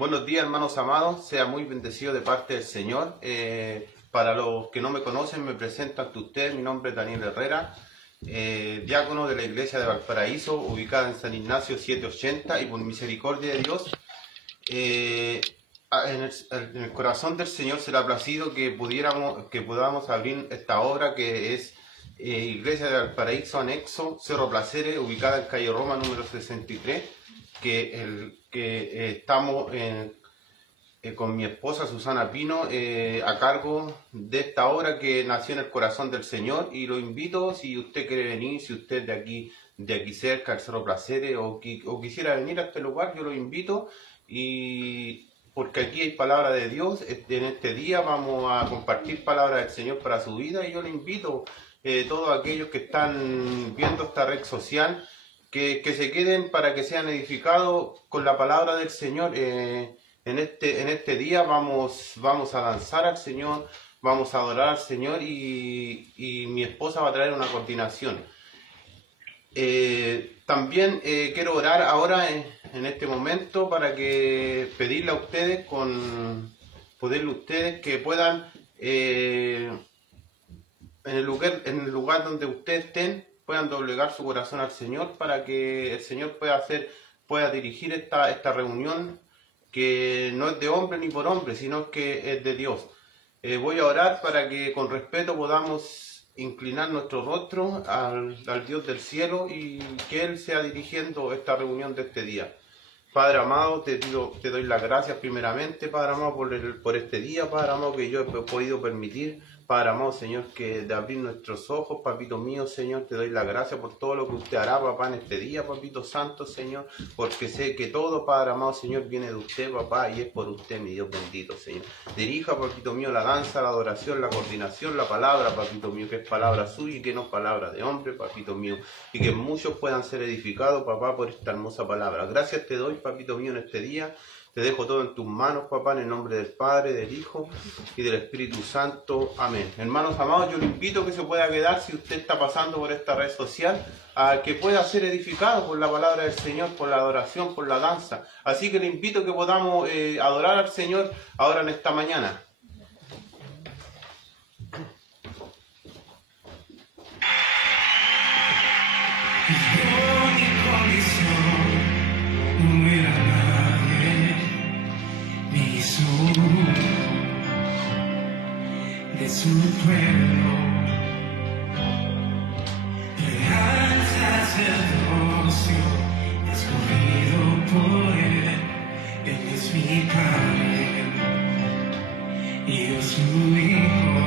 Buenos días, hermanos amados, sea muy bendecido de parte del Señor. Para los que no me conocen, me presento ante ustedes. Mi nombre es Daniel Herrera, diácono de la iglesia de Valparaíso, ubicada en San Ignacio 780, y por misericordia de Dios, en el corazón del Señor se le ha placido que podamos abrir esta obra que es Iglesia de Valparaíso, anexo Cerro Placeres, ubicada en calle Roma número 63, que estamos con mi esposa Susana Pino a cargo de esta obra que nació en el corazón del Señor, y lo invito, si usted quiere venir, si usted de aquí cerca, el Cerro Placeres, o quisiera venir a este lugar, yo lo invito, porque aquí hay palabra de Dios. En este día vamos a compartir palabra del Señor para su vida, y yo le invito todos aquellos que están viendo esta red social que se queden para que sean edificados con la palabra del Señor. En este día vamos a danzar al Señor, vamos a adorar al Señor, y mi esposa va a traer una coordinación. También quiero orar ahora en este momento para pedirle a ustedes, poderle a ustedes que puedan, en el lugar donde ustedes estén, puedan doblegar su corazón al Señor, para que el Señor pueda dirigir esta reunión, que no es de hombre ni por hombre, sino que es de Dios. Voy a orar para que con respeto podamos inclinar nuestro rostro al Dios del cielo, y que Él sea dirigiendo esta reunión de este día. Padre amado, te doy las gracias primeramente, Padre amado, por este día, Padre amado, que yo he podido permitir, Padre amado, Señor, que de abrir nuestros ojos, Papito mío, Señor, te doy las gracias por todo lo que usted hará, papá, en este día, Papito Santo, Señor, porque sé que todo, Padre amado, Señor, viene de usted, papá, y es por usted, mi Dios bendito, Señor. Dirija, Papito mío, la danza, la adoración, la coordinación, la palabra, Papito mío, que es palabra suya y que no es palabra de hombre, Papito mío, y que muchos puedan ser edificados, papá, por esta hermosa palabra. Gracias te doy, Papito mío, en este día. Te dejo todo en tus manos, papá, en el nombre del Padre, del Hijo y del Espíritu Santo. Amén. Hermanos amados, yo le invito a que se pueda quedar, si usted está pasando por esta red social, a que pueda ser edificado por la palabra del Señor, por la adoración, por la danza. Así que le invito a que podamos adorar al Señor ahora en esta mañana. De su pueblo, real sacerdocio, escogido por él es mi Padre y yo su Hijo,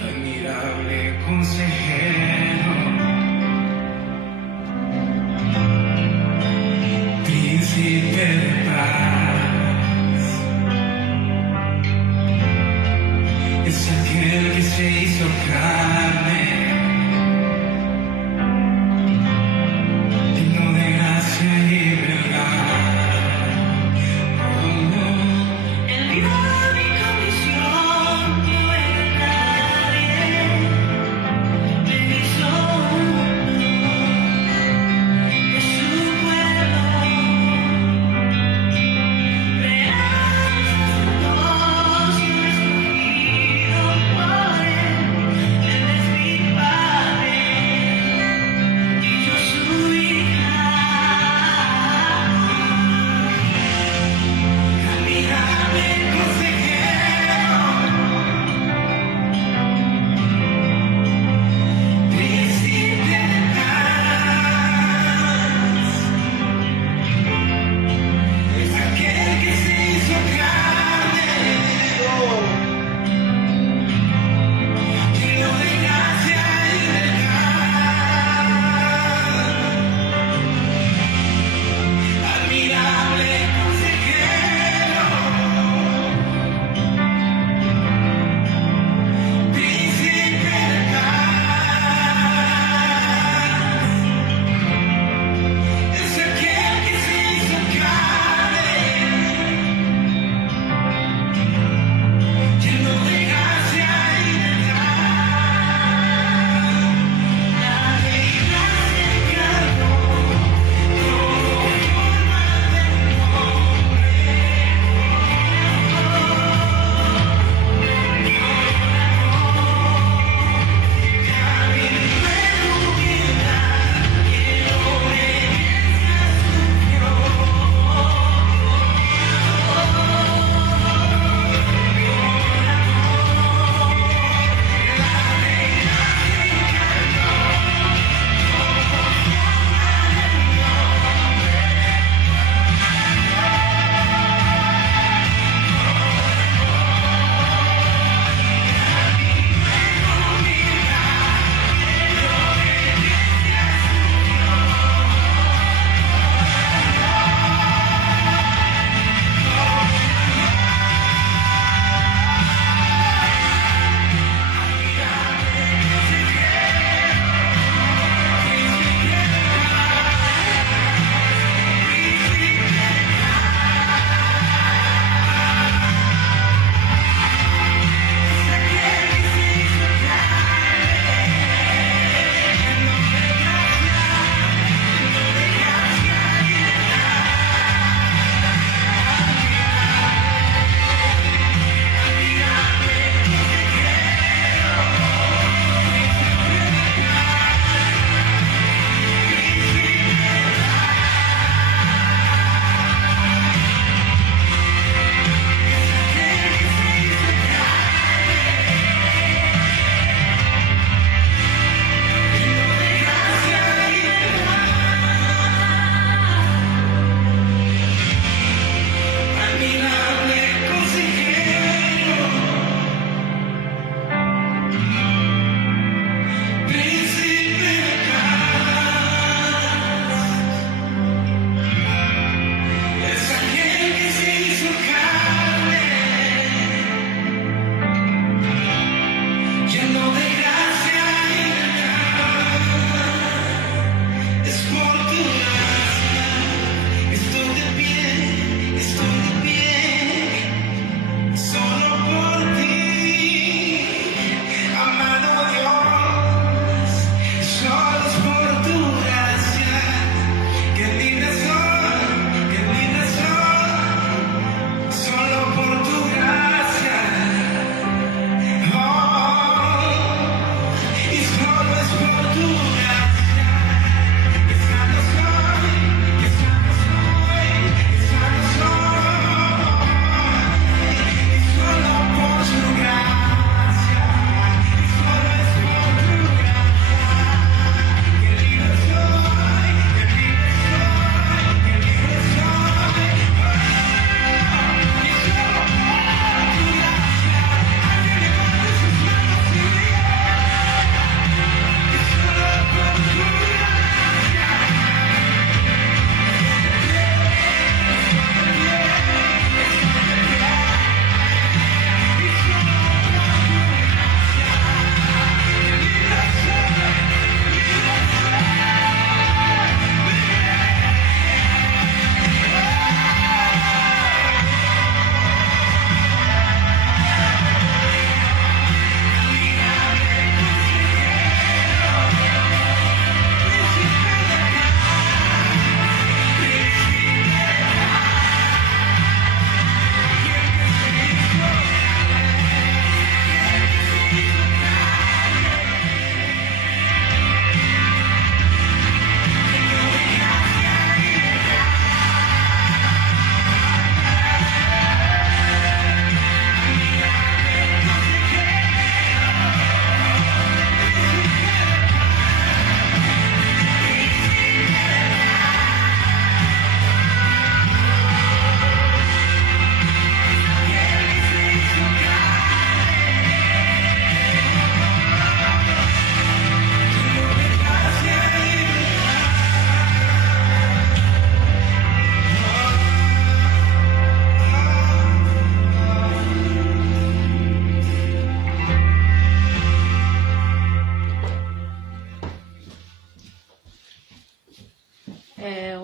admirable consejero, príncipe de paz. Es aquel que se hizo carne, digno de gracia y verdad. Oh,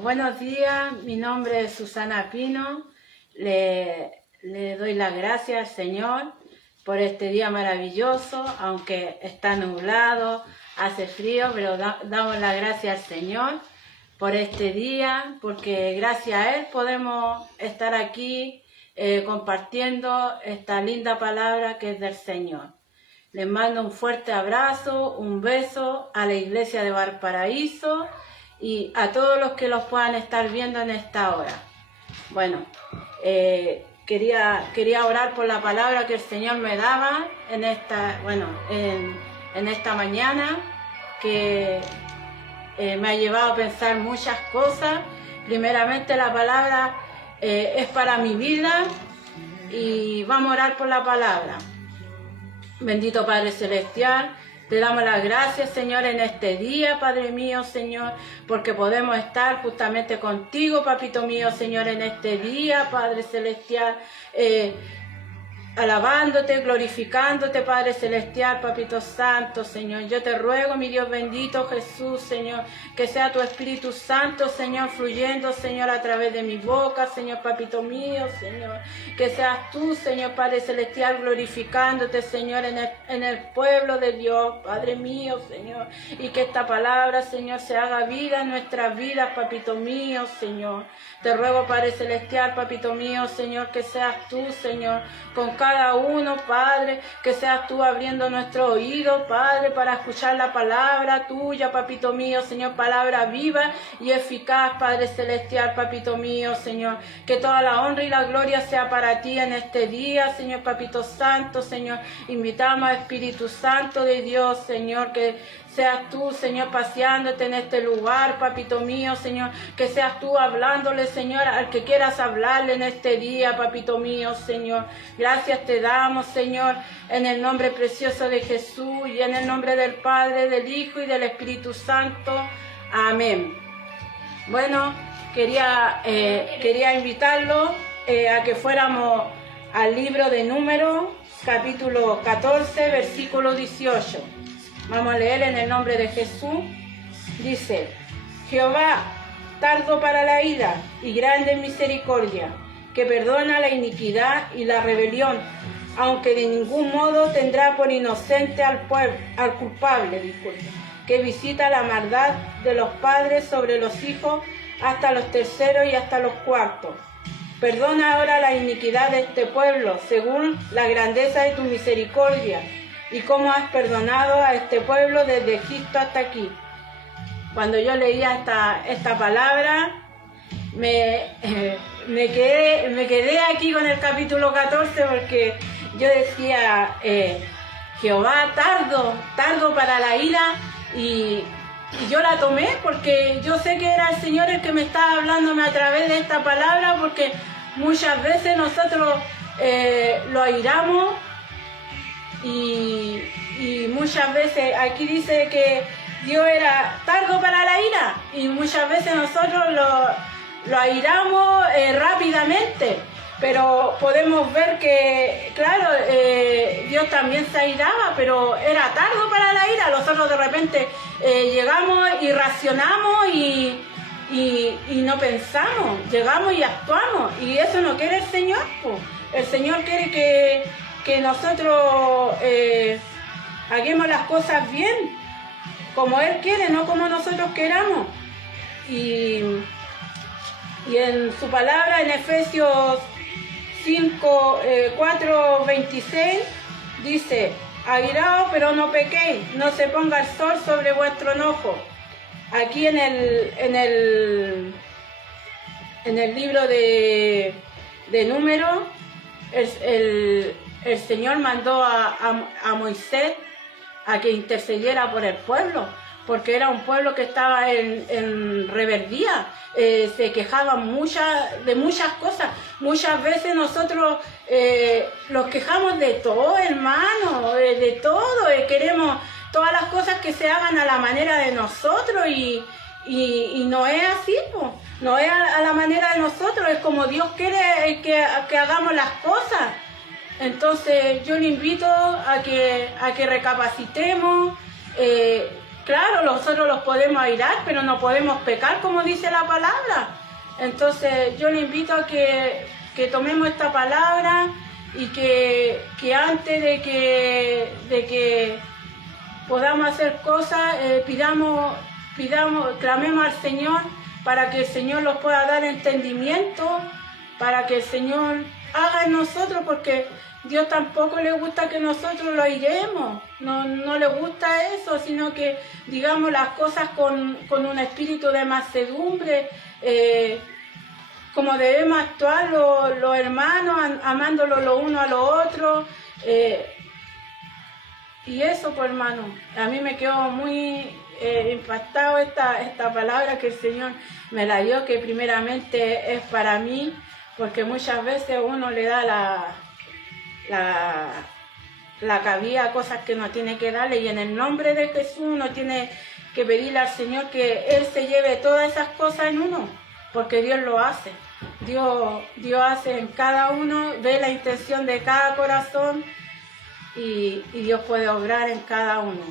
Buenos días, mi nombre es Susana Pino. Le doy las gracias al Señor por este día maravilloso, aunque está nublado, hace frío, pero damos las gracias al Señor por este día, porque gracias a Él podemos estar aquí compartiendo esta linda palabra que es del Señor. Les mando un fuerte abrazo, un beso a la iglesia de Valparaíso y a todos los que los puedan estar viendo en esta hora. Bueno, quería orar por la palabra que el Señor me daba en esta mañana, que me ha llevado a pensar muchas cosas. Primeramente, la palabra es para mi vida y vamos a orar por la palabra. Bendito Padre Celestial, te damos las gracias, Señor, en este día, Padre mío, Señor, porque podemos estar justamente contigo, Papito mío, Señor, en este día, Padre Celestial, alabándote, glorificándote, Padre Celestial, Papito Santo, Señor. Yo te ruego, mi Dios bendito, Jesús, Señor, que sea tu Espíritu Santo, Señor, fluyendo, Señor, a través de mi boca, Señor, Papito mío, Señor. Que seas tú, Señor, Padre Celestial, glorificándote, Señor, en el pueblo de Dios, Padre mío, Señor. Y que esta palabra, Señor, se haga vida en nuestras vidas, Papito mío, Señor. Te ruego, Padre Celestial, Papito mío, Señor, que seas tú, Señor, con cada uno, Padre, que seas tú abriendo nuestro oído, Padre, para escuchar la palabra tuya, Papito mío, Señor, palabra viva y eficaz, Padre Celestial, Papito mío, Señor, que toda la honra y la gloria sea para ti en este día, Señor, Papito Santo, Señor. Invitamos a Espíritu Santo de Dios, Señor, que seas tú, Señor, paseándote en este lugar, Papito mío, Señor, que seas tú hablándole, Señor, al que quieras hablarle en este día, Papito mío, Señor. Gracias te damos, Señor, en el nombre precioso de Jesús y en el nombre del Padre, del Hijo y del Espíritu Santo. Amén. Bueno, quería invitarlo a que fuéramos al libro de Números, capítulo 14, versículo 18. Vamos a leer en el nombre de Jesús. Dice: Jehová, tardo para la ira y grande en misericordia, que perdona la iniquidad y la rebelión, aunque de ningún modo tendrá por inocente al culpable, que visita la maldad de los padres sobre los hijos hasta los terceros y hasta los cuartos. Perdona ahora la iniquidad de este pueblo, según la grandeza de tu misericordia, y cómo has perdonado a este pueblo desde Egipto hasta aquí. Cuando yo leía esta palabra, me quedé aquí con el capítulo 14, porque yo decía, Jehová, tardo para la ira, y yo la tomé porque yo sé que era el Señor el que me estaba hablándome a través de esta palabra, porque muchas veces nosotros lo airamos y muchas veces aquí dice que Dios era tardo para la ira, y muchas veces nosotros lo airamos rápidamente, pero podemos ver que, claro, Dios también se airaba, pero era tardo para la ira. Nosotros de repente llegamos y racionamos y no pensamos, llegamos y actuamos, y eso no quiere el Señor, pues. El Señor quiere que nosotros hagamos las cosas bien, como Él quiere, no como nosotros queramos. Y en su palabra, en Efesios 4:26, dice: airaos, pero no pequéis, no se ponga el sol sobre vuestro enojo. Aquí en el libro de Números, el Señor mandó a Moisés a que intercediera por el pueblo, porque era un pueblo que estaba en rebeldía, se quejaban de muchas cosas. Muchas veces nosotros los quejamos de todo, hermano, de todo, queremos todas las cosas que se hagan a la manera de nosotros, y no es así, pues. No es a la manera de nosotros, es como Dios quiere que hagamos las cosas. Entonces yo le invito a que recapacitemos, claro, nosotros los podemos airar, pero no podemos pecar, como dice la palabra. Entonces yo le invito a que tomemos esta palabra y que antes de que podamos hacer cosas, clamemos al Señor para que el Señor nos pueda dar entendimiento, para que el Señor haga en nosotros, porque Dios tampoco le gusta que nosotros lo airemos, no le gusta eso, sino que digamos las cosas con un espíritu de mansedumbre, como debemos actuar los hermanos, amándolos los unos a los otros. Y eso, pues hermano, a mí me quedó muy impactado esta palabra que el Señor me la dio, que primeramente es para mí, porque muchas veces uno le da la cabida a cosas que no tiene que darle, y en el nombre de Jesús uno tiene que pedirle al Señor que Él se lleve todas esas cosas en uno, porque Dios lo hace. Dios hace en cada uno, ve la intención de cada corazón, y Dios puede obrar en cada uno.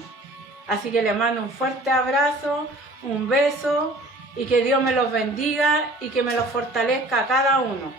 Así que le mando un fuerte abrazo, un beso, y que Dios me los bendiga y que me los fortalezca a cada uno.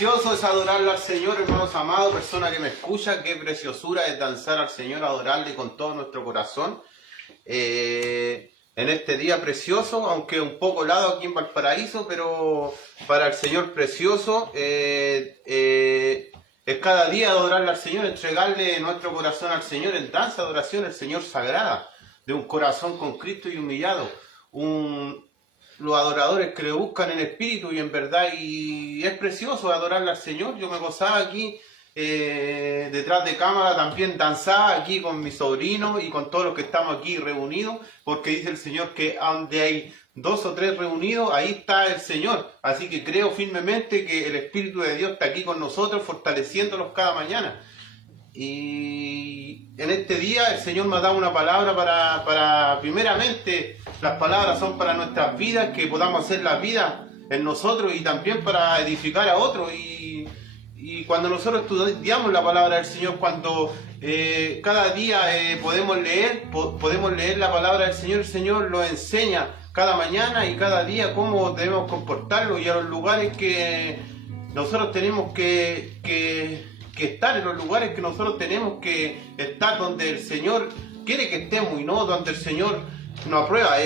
precioso es adorarle al Señor, hermanos amados, persona que me escucha, qué preciosura es danzar al Señor, adorarle con todo nuestro corazón. En este día precioso, aunque un poco helado aquí en Valparaíso, pero para el Señor precioso es cada día adorarle al Señor, entregarle nuestro corazón al Señor en danza, adoración, el Señor sagrada, de un corazón con Cristo y humillado, los adoradores que le buscan en espíritu y en verdad, y es precioso adorarle al Señor. Yo me gozaba aquí detrás de cámara, también danzaba aquí con mi sobrino y con todos los que estamos aquí reunidos, porque dice el Señor que donde hay 2 o 3 reunidos, ahí está el Señor. Así que creo firmemente que el Espíritu de Dios está aquí con nosotros, fortaleciéndolos cada mañana. Y en este día el Señor me ha dado una palabra para primeramente, las palabras son para nuestras vidas, que podamos hacer la vida en nosotros y también para edificar a otros. Y cuando nosotros estudiamos la palabra del Señor, cuando cada día podemos leer la palabra del Señor, el Señor lo enseña cada mañana y cada día cómo debemos comportarlo, y a los lugares que nosotros tenemos que estar, en los lugares que nosotros tenemos que estar, donde el Señor quiere que estemos y no donde el Señor nos aprueba.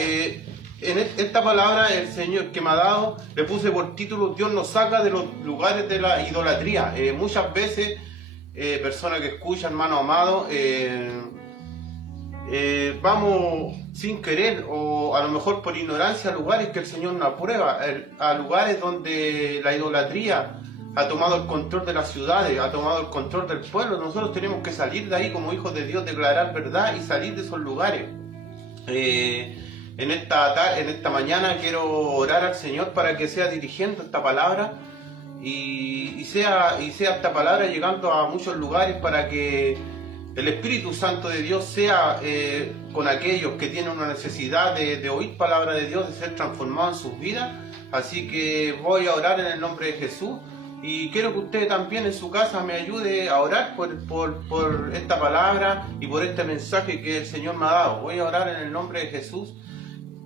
En esta palabra el Señor que me ha dado, le puse por título: Dios nos saca de los lugares de la idolatría. Muchas veces, personas que escuchan, hermano amado, vamos sin querer o a lo mejor por ignorancia a lugares que el Señor nos aprueba, a lugares donde la idolatría ha tomado el control de las ciudades, ha tomado el control del pueblo. Nosotros tenemos que salir de ahí como hijos de Dios, declarar verdad y salir de esos lugares. En esta mañana quiero orar al Señor para que sea dirigiendo esta palabra y sea esta palabra llegando a muchos lugares, para que el Espíritu Santo de Dios sea con aquellos que tienen una necesidad de oír palabra de Dios, de ser transformados en sus vidas. Así que voy a orar en el nombre de Jesús, y quiero que usted también en su casa me ayude a orar por esta palabra y por este mensaje que el Señor me ha dado. Voy a orar en el nombre de Jesús.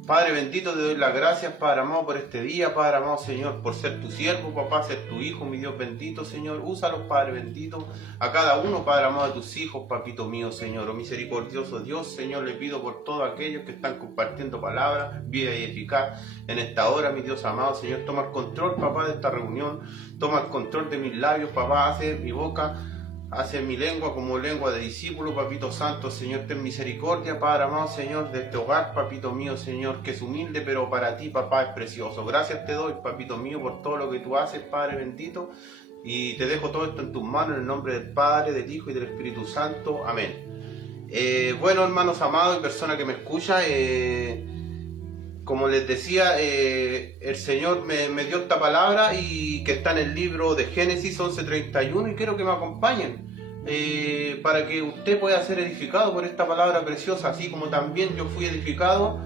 Padre bendito, te doy las gracias, Padre amado, por este día, Padre amado, Señor, por ser tu siervo, papá, ser tu hijo, mi Dios bendito, Señor. Úsalos, Padre bendito, a cada uno, Padre amado, de tus hijos, papito mío, Señor. Oh misericordioso Dios, Señor, le pido por todos aquellos que están compartiendo palabras, vida y eficaz en esta hora, mi Dios amado, Señor. Toma el control, papá, de esta reunión, toma el control de mis labios, papá, hace mi boca, hace mi lengua como lengua de discípulo, papito santo, Señor. Ten misericordia, Padre amado, Señor, de este hogar, papito mío, Señor, que es humilde, pero para ti, papá, es precioso. Gracias te doy, papito mío, por todo lo que tú haces, Padre bendito, y te dejo todo esto en tus manos, en el nombre del Padre, del Hijo y del Espíritu Santo. Amén. Bueno, hermanos amados y personas que me escuchan, como les decía, el Señor me dio esta palabra, y que está en el libro de Génesis 11:31, y quiero que me acompañen para que usted pueda ser edificado por esta palabra preciosa, así como también yo fui edificado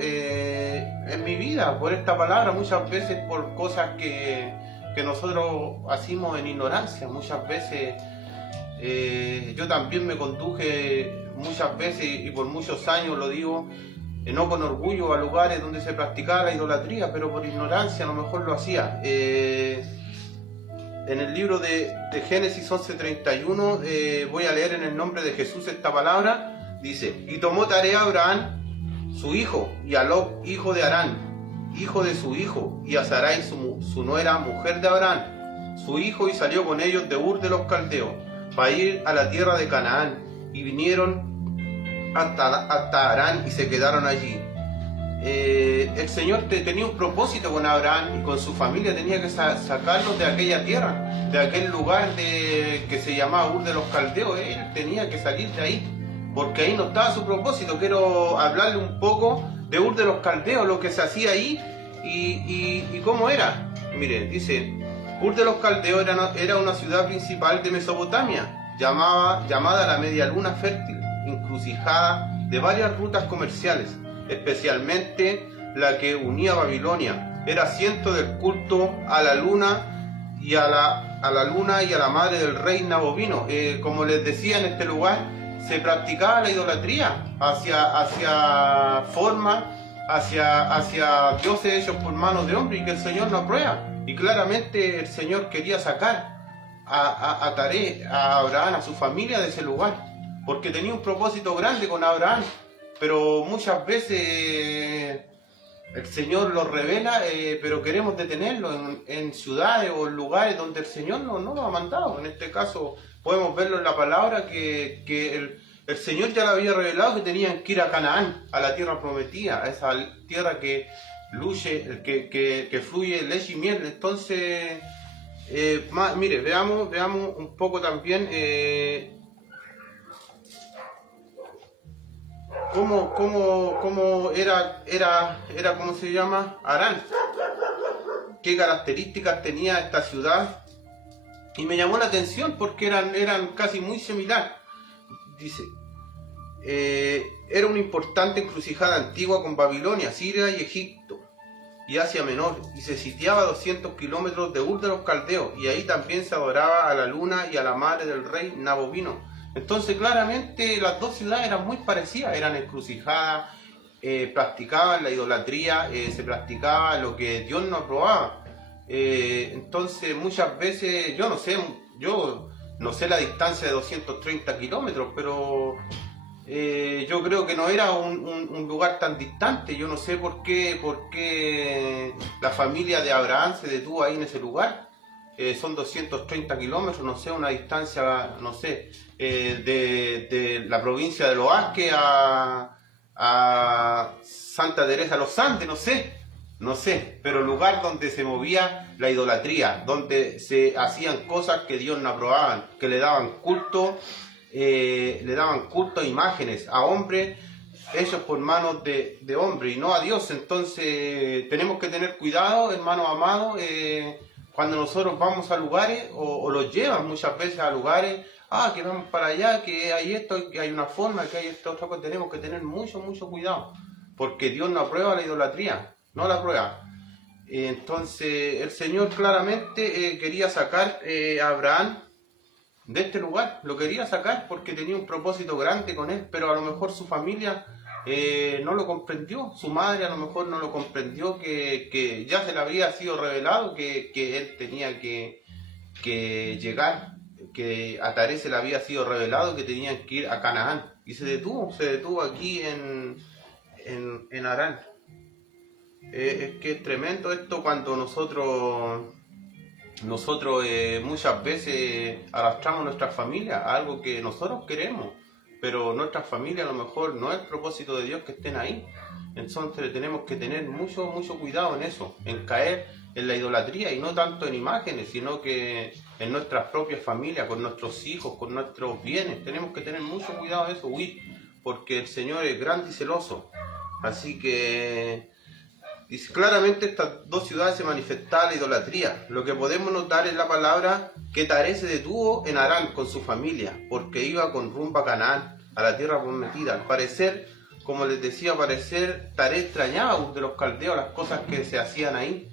en mi vida por esta palabra, muchas veces por cosas que nosotros hacemos en ignorancia. Muchas veces yo también me conduje muchas veces, y por muchos años lo digo, no con orgullo, a lugares donde se practicaba la idolatría, pero por ignorancia a lo mejor lo hacía. En el libro de Génesis 11:31 voy a leer en el nombre de Jesús esta palabra. Dice: y tomó tarea a Abraham su hijo, y a Lot hijo de Harán, hijo de su hijo, y a Sarai su nuera, mujer de Abraham, su hijo, y salió con ellos de Ur de los Caldeos para ir a la tierra de Canaán, y vinieron hasta Harán y se quedaron allí. El Señor tenía un propósito con Abraham y con su familia. Tenía que sacarlos de aquella tierra, de aquel lugar que se llamaba Ur de los Caldeos. Él tenía que salir de ahí, porque ahí no estaba su propósito. Quiero hablarle un poco de Ur de los Caldeos, lo que se hacía ahí y cómo era. Miren, dice: Ur de los Caldeos era una ciudad principal de Mesopotamia, llamada la Media Luna Fértil, encrucijada de varias rutas comerciales, especialmente la que unía a Babilonia. Era asiento del culto a la luna y a la madre del rey Nabobino. Como les decía, en este lugar se practicaba la idolatría hacia formas hacia dioses hechos por manos de hombre y que el Señor no aprueba. Y claramente el Señor quería sacar a Taré, a Abraham, a su familia de ese lugar, porque tenía un propósito grande con Abraham, pero muchas veces el Señor lo revela, pero queremos detenerlo en ciudades o en lugares donde el Señor no lo ha mandado. En este caso podemos verlo en la palabra que el Señor ya le había revelado que tenían que ir a Canaán, a la tierra prometida, a esa tierra que fluye leche y miel. Entonces, mire, veamos un poco también cómo era, ¿cómo se llama? Harán. Qué características tenía esta ciudad. Y me llamó la atención porque eran casi muy similares. Dice, era una importante encrucijada antigua con Babilonia, Siria y Egipto y Asia Menor, y se sitiaba a 200 kilómetros de Ur de los Caldeos, y ahí también se adoraba a la luna y a la madre del rey Nabobino. Entonces claramente las dos ciudades eran muy parecidas, eran encrucijadas, practicaban la idolatría, se practicaba lo que Dios no aprobaba. Entonces muchas veces, yo no sé la distancia de 230 kilómetros, pero yo creo que no era un lugar tan distante. Yo no sé por qué la familia de Abraham se detuvo ahí en ese lugar. Son 230 kilómetros, no sé, una distancia, no sé, de la provincia de Loasque a Santa Teresa de los Andes, no sé, pero lugar donde se movía la idolatría, donde se hacían cosas que Dios no aprobaban, que le daban culto a imágenes, a hombres hechos por manos de hombre y no a Dios. Entonces tenemos que tener cuidado, hermanos amados, cuando nosotros vamos a lugares o los llevan muchas veces a lugares, que vamos para allá, que hay esto, que hay una forma, que hay esto, otra cosa. Tenemos que tener mucho cuidado, porque Dios no aprueba la idolatría, no la aprueba. Entonces el Señor claramente quería sacar a Abraham de este lugar, lo quería sacar porque tenía un propósito grande con él, pero a lo mejor su familia no lo comprendió, su madre a lo mejor no lo comprendió, que ya se le había sido revelado que él tenía que llegar, que a Taré se le había sido revelado que tenían que ir a Canaán, y se detuvo aquí en Harán. Es que es tremendo esto cuando nosotros muchas veces arrastramos nuestra familia a algo que nosotros queremos, pero nuestra familia a lo mejor no es el propósito de Dios que estén ahí. Entonces tenemos que tener mucho cuidado en eso, en caer en la idolatría, y no tanto en imágenes, sino que en nuestras propias familias, con nuestros hijos, con nuestros bienes. Tenemos que tener mucho cuidado de eso, porque el Señor es grande y celoso. Así que dice, claramente estas dos ciudades se manifestaba la idolatría. Lo que podemos notar es la palabra que Taré se detuvo en Harán con su familia, porque iba con rumbo a Canaán, a la tierra prometida. Al parecer, como les decía, Taré extrañaba a Ur de los Caldeos, las cosas que se hacían ahí,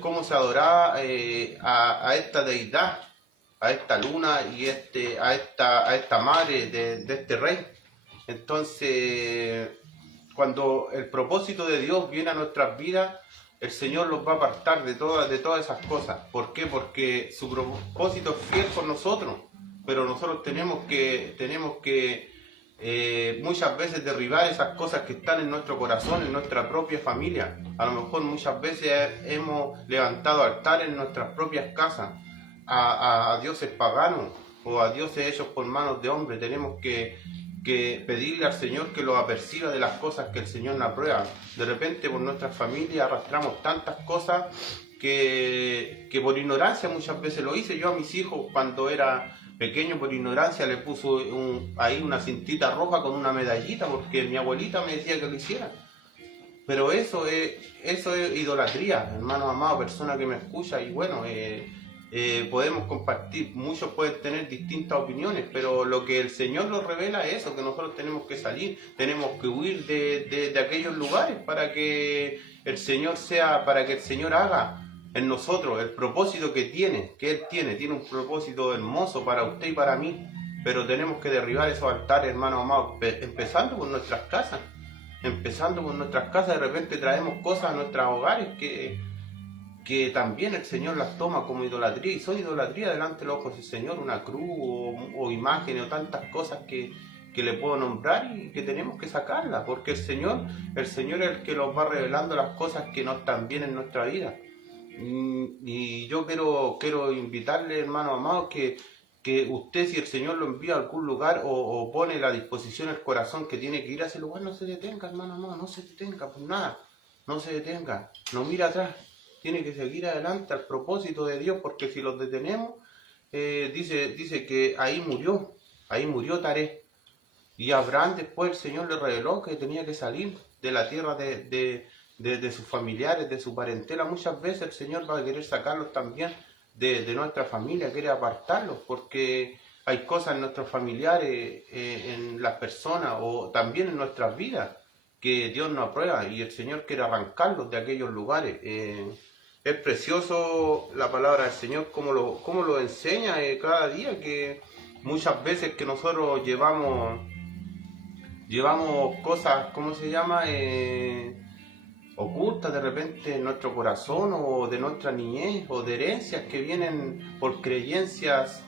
cómo se adoraba a esta deidad, a esta luna y a esta madre de este rey. Entonces, cuando el propósito de Dios viene a nuestras vidas, el Señor los va a apartar de todas esas cosas. ¿Por qué? Porque su propósito es fiel con nosotros, pero nosotros tenemos que muchas veces derribar esas cosas que están en nuestro corazón, en nuestra propia familia. A lo mejor muchas veces hemos levantado altares en nuestras propias casas a dioses paganos o a dioses hechos por manos de hombres. Tenemos que pedirle al Señor que lo aperciba de las cosas que el Señor no aprueba. De repente por nuestra familia arrastramos tantas cosas que por ignorancia muchas veces lo hice. Yo a mis hijos cuando era pequeño, por ignorancia, le puso ahí una cintita roja con una medallita porque mi abuelita me decía que lo hiciera. Pero eso es idolatría, hermano amado, persona que me escucha. Y bueno, podemos compartir, muchos pueden tener distintas opiniones, pero lo que el Señor nos revela es eso, que nosotros tenemos que salir, tenemos que huir de aquellos lugares para que el Señor haga en nosotros el propósito que Él tiene un propósito hermoso para usted y para mí, pero tenemos que derribar esos altares, hermanos amados, empezando por nuestras casas, empezando por nuestras casas, de repente traemos cosas a nuestros hogares que también el Señor las toma como idolatría, y son idolatría delante de los ojos del Señor, una cruz o imágenes o tantas cosas que le puedo nombrar y que tenemos que sacarlas, porque el Señor es el que nos va revelando las cosas que no están bien en nuestra vida. Y yo quiero invitarle, hermano amado, que usted, si el Señor lo envía a algún lugar o pone a la disposición el corazón que tiene que ir a ese lugar, no se detenga, hermano amado, no se detenga por nada, no se detenga, no mira atrás, tiene que seguir adelante al propósito de Dios, porque si los detenemos, dice que ahí murió Taré. Y a Abraham después el Señor le reveló que tenía que salir de la tierra de sus familiares, de su parentela. Muchas veces el Señor va a querer sacarlos también de nuestra familia, quiere apartarlos, porque hay cosas en nuestros familiares, en las personas o también en nuestras vidas que Dios no aprueba, y el Señor quiere arrancarlos de aquellos lugares. Es precioso la palabra del Señor, como lo enseña cada día, que muchas veces que nosotros llevamos cosas, ¿cómo se llama? Ocultas de repente en nuestro corazón, o de nuestra niñez, o de herencias que vienen por creencias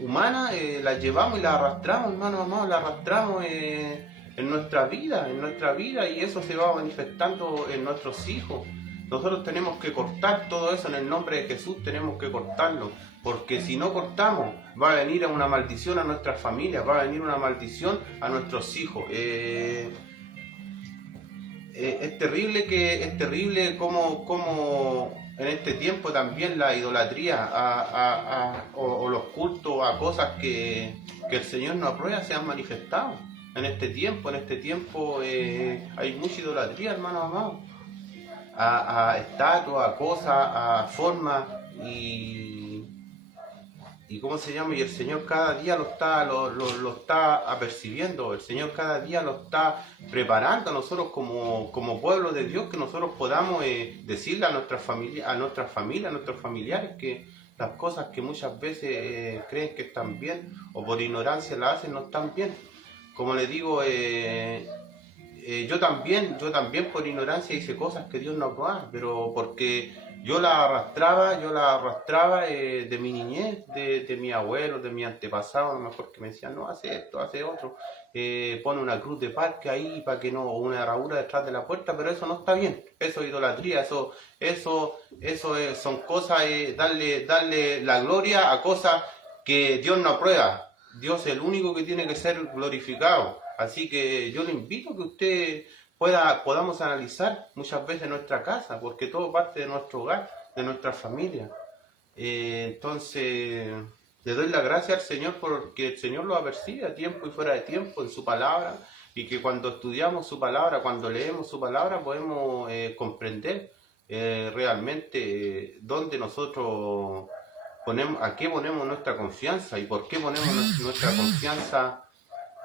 humanas, las llevamos y las arrastramos, hermano amado, las arrastramos en nuestra vida, y eso se va manifestando en nuestros hijos. Nosotros tenemos que cortar todo eso en el nombre de Jesús, tenemos que cortarlo, porque si no cortamos, va a venir una maldición a nuestras familias, va a venir una maldición a nuestros hijos. Es terrible como en este tiempo también la idolatría o los cultos a cosas que el Señor no aprueba se han manifestado. En este tiempo hay mucha idolatría, hermano amado, a estatuas, a cosas, a formas, y ¿cómo se llama? Y el Señor cada día lo está apercibiendo, el Señor cada día lo está preparando a nosotros como pueblo de Dios, que nosotros podamos decirle a nuestras familias, a nuestros familiares, que las cosas que muchas veces creen que están bien, o por ignorancia las hacen, no están bien. Como les digo, yo también por ignorancia hice cosas que Dios no aprobaba, pero porque yo la arrastraba de mi niñez, de mi abuelo, de mi antepasado, a lo mejor, que me decían, no, hace esto, hace otro, pone una cruz de parque ahí para que no, o una herradura detrás de la puerta, pero eso no está bien, eso es idolatría, son cosas, darle la gloria a cosas que Dios no aprueba. Dios es el único que tiene que ser glorificado. Así que yo le invito a que usted podamos analizar muchas veces nuestra casa, porque todo parte de nuestro hogar, de nuestra familia. Entonces, le doy la gracia al Señor porque el Señor lo apercibe a tiempo y fuera de tiempo en su palabra, y que cuando estudiamos su palabra, cuando leemos su palabra, podemos comprender realmente dónde nosotros a qué ponemos nuestra confianza y por qué ponemos nuestra confianza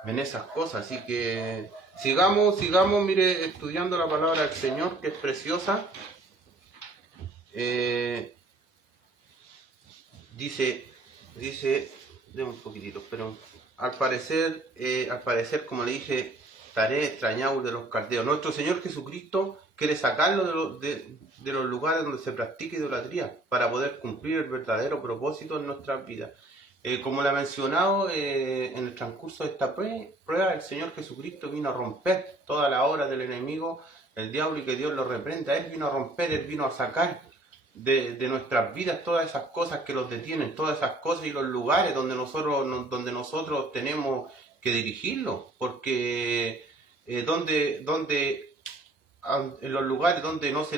en esas cosas. Así que sigamos, mire, estudiando la palabra del Señor, que es preciosa. Dice, de un poquitito, pero al parecer, como le dije, Taré extrañado de los caldeos. Nuestro Señor Jesucristo quiere sacarlo de los lugares donde se practica idolatría, para poder cumplir el verdadero propósito en nuestras vidas. Como le ha mencionado, en el transcurso de esta prueba, el Señor Jesucristo vino a romper toda la obra del enemigo, el diablo, y que Dios lo reprenda. Él vino a romper, Él vino a sacar de nuestras vidas todas esas cosas que los detienen, todas esas cosas y los lugares donde nosotros tenemos que dirigirlos, porque en los lugares donde no se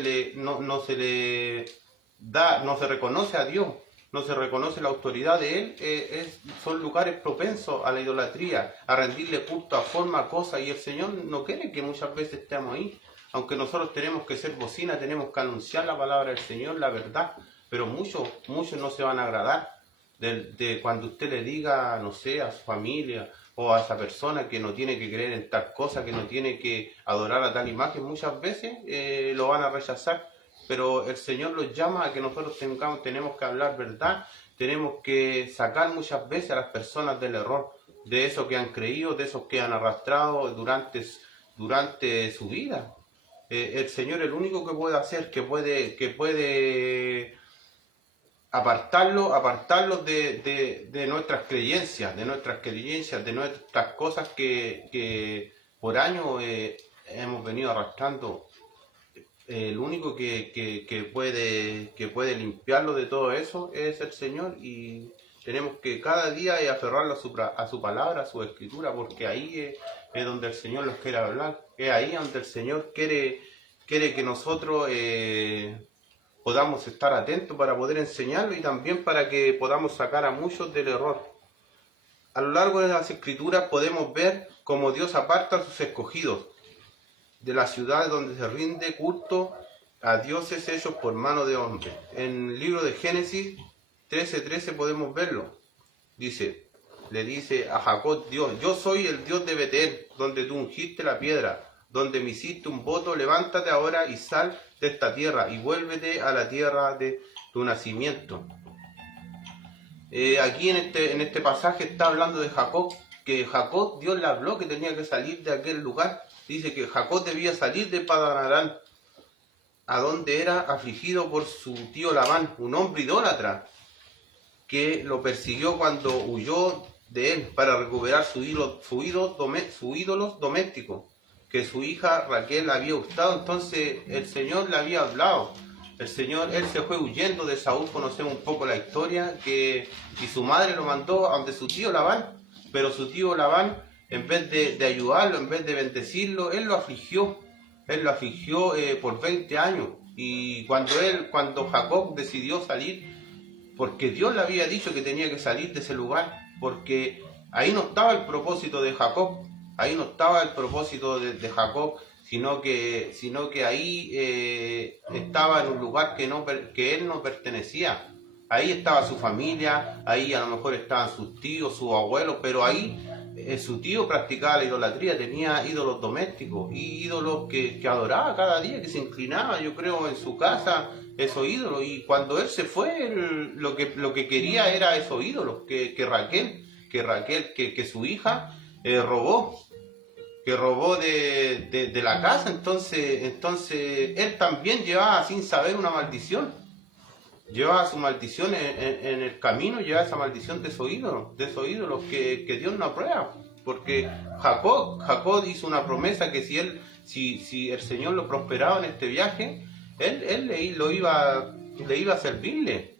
reconoce a Dios, no se reconoce la autoridad de Él, son lugares propensos a la idolatría, a rendirle culto a forma, a cosas, y el Señor no quiere que muchas veces estemos ahí. Aunque nosotros tenemos que ser bocina, tenemos que anunciar la palabra del Señor, la verdad, pero muchos no se van a agradar de cuando usted le diga, no sé, a su familia o a esa persona que no tiene que creer en tal cosa, que no tiene que adorar a tal imagen. Muchas veces lo van a rechazar, pero el Señor los llama a que nosotros tenemos que hablar verdad, tenemos que sacar muchas veces a las personas del error, de eso que han creído, de esos que han arrastrado durante durante su vida. El Señor es el único que puede hacer, que puede apartarlos de nuestras creencias, de nuestras cosas que por años hemos venido arrastrando. El único que puede limpiarlo de todo eso es el Señor, y tenemos que cada día aferrarlo a su palabra, a su escritura, porque ahí es donde el Señor nos quiere hablar, es ahí donde el Señor quiere que nosotros podamos estar atentos para poder enseñarlo, y también para que podamos sacar a muchos del error. A lo largo de las escrituras podemos ver cómo Dios aparta a sus escogidos de la ciudad donde se rinde culto a dioses hechos por mano de hombre. En el libro de Génesis 13:13 podemos verlo. Le dice a Jacob Dios: yo soy el Dios de Betel, donde tú ungiste la piedra, donde me hiciste un voto. Levántate ahora y sal de esta tierra y vuélvete a la tierra de tu nacimiento. Aquí en este pasaje está hablando de Jacob, que Jacob, Dios le habló que tenía que salir de aquel lugar. Dice que Jacob debía salir de Padán Aram, a donde era afligido por su tío Labán, un hombre idólatra, que lo persiguió cuando huyó de él para recuperar su ídolo doméstico, que su hija Raquel le había gustado. Entonces el Señor le había hablado. Él se fue huyendo de Saúl, conocemos un poco la historia, y su madre lo mandó a donde su tío Labán, pero su tío Labán, en vez de ayudarlo, en vez de bendecirlo, él lo afligió por 20 años. Y cuando Jacob decidió salir, porque Dios le había dicho que tenía que salir de ese lugar, porque ahí no estaba el propósito de Jacob, sino que ahí estaba en un lugar que él no pertenecía. Ahí estaba su familia, ahí a lo mejor estaban sus tíos, sus abuelos, pero ahí su tío practicaba la idolatría, tenía ídolos domésticos y ídolos que adoraba cada día, que se inclinaba, yo creo, en su casa, esos ídolos. Y cuando él se fue, lo que quería era esos ídolos, que su hija robó de la casa. Entonces él también llevaba sin saber una maldición. Llevaba su maldición en el camino, llevaba esa maldición de esos ídolos que Dios no aprueba. Porque Jacob hizo una promesa que si el Señor lo prosperaba en este viaje, él le iba a servirle.